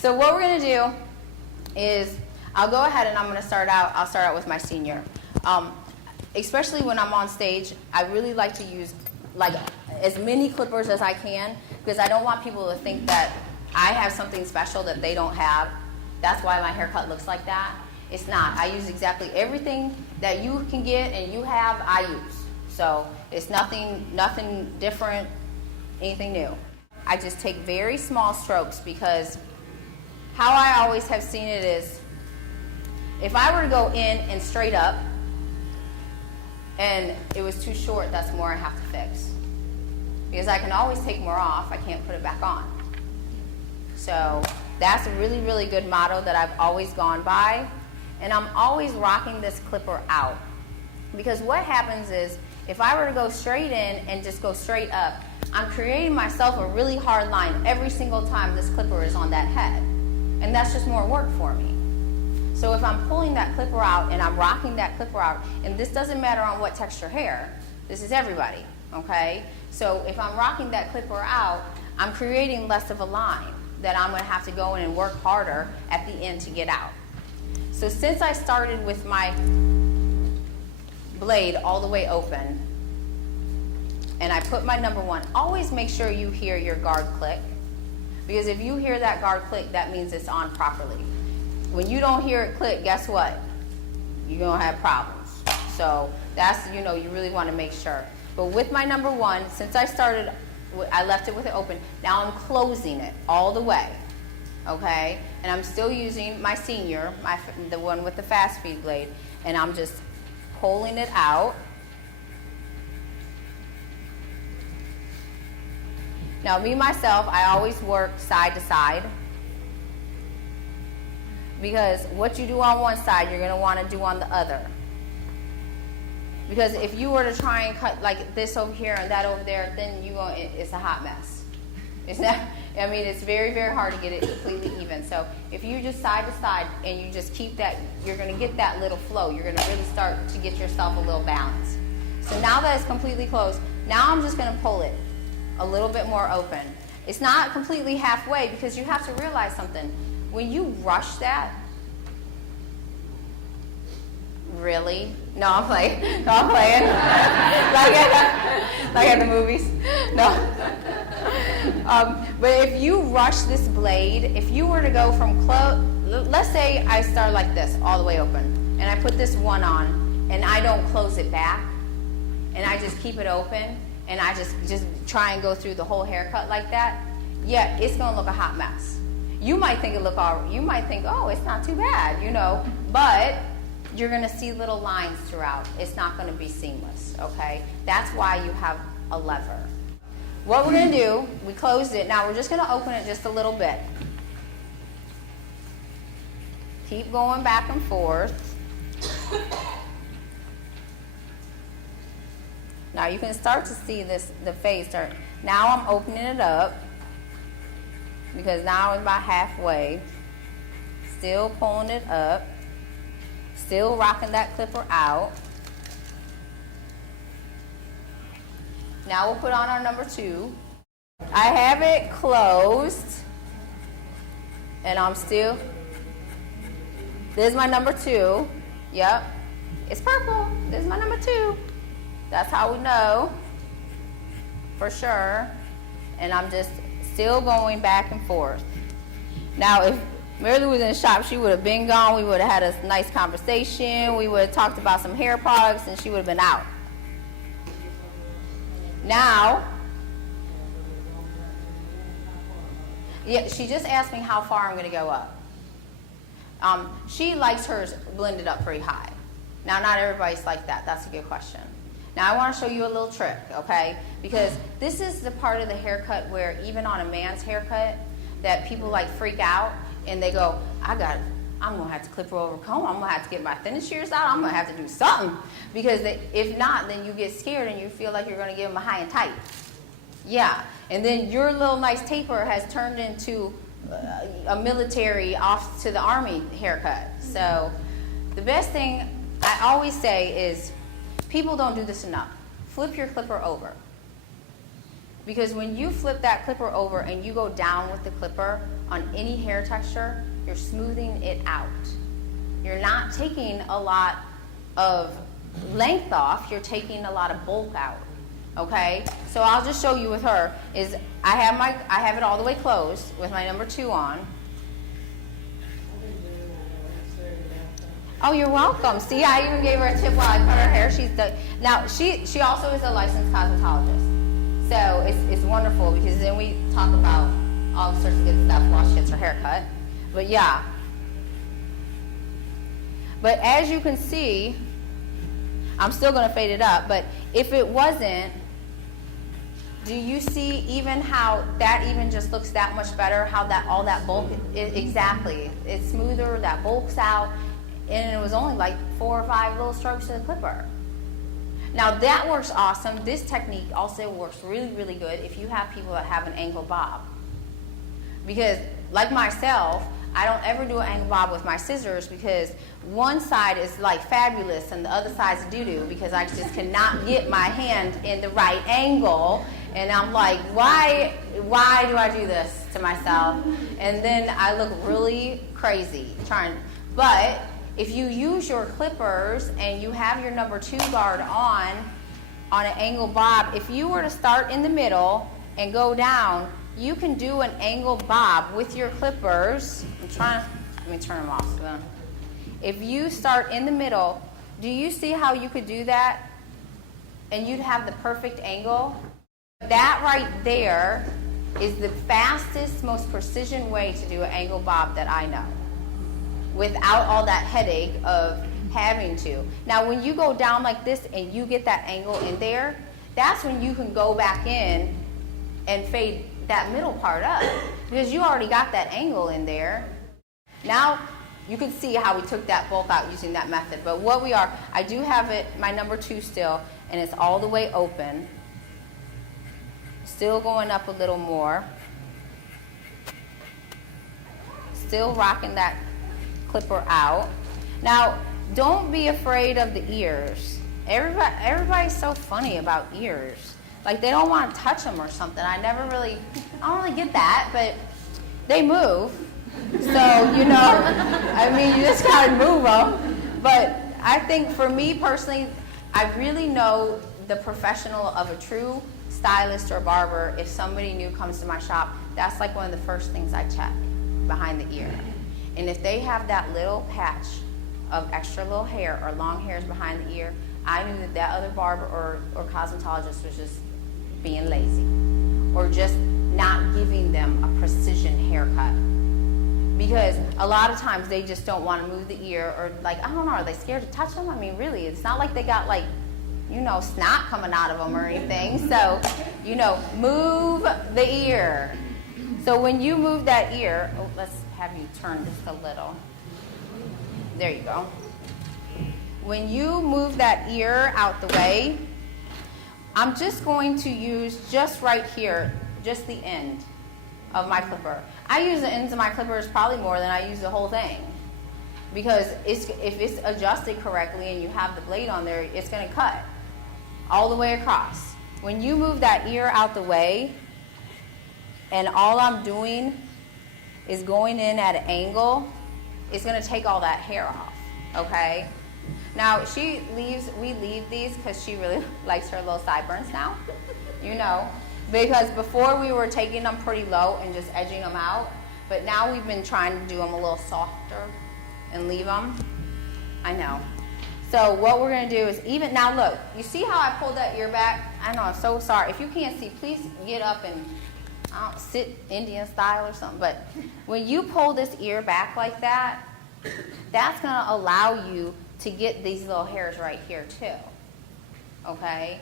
So what we're going to do is I'll go ahead and I'll start out with my senior. Especially when I'm on stage, I really like to use like as many clippers as I can because I don't want people to think that I have something special that they don't have. That's why my haircut looks like that. It's not. I use exactly everything that you can get and you have, I use. So it's nothing different, anything new. I just take very small strokes because how I always have seen it is if I were to go in and straight up and it was too short, that's more I have to fix. Because I can always take more off, I can't put it back on. So that's a really, really good motto that I've always gone by. And I'm always rocking this clipper out. Because what happens is, if I were to go straight in and just go straight up, I'm creating myself a really hard line every single time this clipper is on that head. And that's just more work for me. So if I'm pulling that clipper out and I'm rocking that clipper out, and this doesn't matter on what texture hair, this is everybody, okay? So if I'm rocking that clipper out, I'm creating less of a line that I'm gonna have to go in and work harder at the end to get out. So since I started with my blade all the way open, and I put my number 1, always make sure you hear your guard click, because if you hear that guard click, that means it's on properly. When you don't hear it click, guess what? You're gonna have problems. So that's, you really wanna make sure. But with my number 1, since I started, I left it with it open, now I'm closing it all the way, okay? And I'm still using my senior, the one with the fast feed blade, and I'm just pulling it out. Now me, myself, I always work side to side. Because what you do on one side, you're going to want to do on the other. Because if you were to try and cut like this over here and that over there, then it's a hot mess. It's not, it's very, very hard to get it completely even. So if you just side to side and you just keep that, you're going to get that little flow. You're going to really start to get yourself a little balance. So now that it's completely closed, now I'm just going to pull it a little bit more open. It's not completely halfway because you have to realize something. When you rush that, really? No, I'm playing. No, I'm playing. like at the movies. No. But if you rush this blade, if you were to go from let's say I start like this, all the way open, and I put this one on, and I don't close it back, and I just keep it open, and I just try and go through the whole haircut like that, yeah, it's gonna look a hot mess. You might think oh, it's not too bad, but you're gonna see little lines throughout. It's not gonna be seamless, okay? That's why you have a lever. What we're gonna do, we closed it. Now we're just gonna open it just a little bit. Keep going back and forth. Now you can start to see the face start. Now I'm opening it up. Because now it's about halfway. Still pulling it up. Still rocking that clipper out. Now we'll put on our number 2. I have it closed. And I'm still, this is my number 2. Yep. It's purple. This is my number 2. That's how we know. For sure. And I'm just still going back and forth. Now, if Mary Lou was in the shop, she would have been gone. We would have had a nice conversation. We would have talked about some hair products, and she would have been out. Now, yeah, she just asked me how far I'm going to go up. She likes hers blended up pretty high. Now, not everybody's like that. That's a good question. Now I want to show you a little trick, okay? Because this is the part of the haircut where even on a man's haircut that people like freak out and they go, I'm going to have to clip her over comb. I'm going to have to get my thinnest shears out. I'm going to have to do something. Because if not, then you get scared and you feel like you're going to give them a high and tight. Yeah. And then your little nice taper has turned into a military off to the army haircut. So the best thing I always say is, people don't do this enough. Flip your clipper over. Because when you flip that clipper over and you go down with the clipper on any hair texture, you're smoothing it out. You're not taking a lot of length off, you're taking a lot of bulk out. Okay? So I'll just show you with her is I have it all the way closed with my number 2 on. Oh, you're welcome. See, I even gave her a tip while I cut her hair. Now she also is a licensed cosmetologist. So it's wonderful because then we talk about all sorts of good stuff while she gets her hair cut. But yeah. But as you can see, I'm still going to fade it up, but if it wasn't, do you see even how that even just looks that much better? How that all that bulk, exactly. It's smoother, that bulks out, and it was only like 4 or 5 little strokes to the clipper. Now that works awesome. This technique also works really, really good if you have people that have an angle bob. Because like myself, I don't ever do an angle bob with my scissors because one side is like fabulous and the other side's doo-doo because I just cannot get my hand in the right angle. And I'm like, why do I do this to myself? And then I look really crazy trying. But if you use your clippers and you have your number 2 guard on an angle bob, if you were to start in the middle and go down, you can do an angle bob with your clippers. Let me turn them off. If you start in the middle, do you see how you could do that? And you'd have the perfect angle. That right there is the fastest, most precision way to do an angle bob that I know, without all that headache of having to. Now when you go down like this and you get that angle in there, that's when you can go back in and fade that middle part up because you already got that angle in there. Now you can see how we took that bulk out using that method. But I do have it, my number 2 still, and it's all the way open. Still going up a little more. Still rocking that clipper out. Now, don't be afraid of the ears. Everybody's so funny about ears. Like they don't want to touch them or something. I don't really get that, but they move. So, I mean, you just gotta move them. But I think for me personally, I really know the professional of a true stylist or barber. If somebody new comes to my shop, that's like one of the first things I check behind the ear. And if they have that little patch of extra little hair or long hairs behind the ear, I knew that other barber or cosmetologist was just being lazy or just not giving them a precision haircut. Because a lot of times they just don't want to move the ear or like, I don't know, are they scared to touch them? I mean, really, it's not like they got like, snot coming out of them or anything. So, move the ear. So when you move that ear, let's have you turn just a little. There you go. When you move that ear out the way, I'm just going to use just right here, just the end of my clipper. I use the ends of my clippers probably more than I use the whole thing. Because if it's adjusted correctly and you have the blade on there, it's going to cut all the way across. When you move that ear out the way, and all I'm doing is going in at an angle, it's going to take all that hair off, okay? Now, we leave these because she really likes her little sideburns now, because before we were taking them pretty low and just edging them out, but now we've been trying to do them a little softer and leave them. I know. So what we're going to do is now look, you see how I pulled that ear back? I know, I'm so sorry. If you can't see, please get up and sit Indian style or something. But when you pull this ear back like that, that's going to allow you to get these little hairs right here too, okay?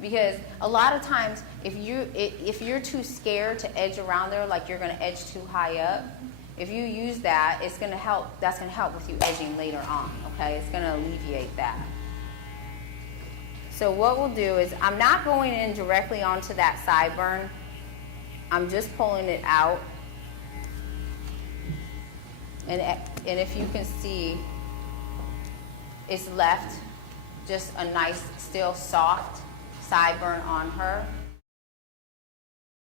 Because a lot of times, if you're too scared to edge around there, like you're going to edge too high up, if you use that, it's going to help. That's going to help with you edging later on, okay? It's going to alleviate that. So what we'll do is, I'm not going in directly onto that sideburn. I'm just pulling it out. And if you can see, it's left just a nice, still soft sideburn on her.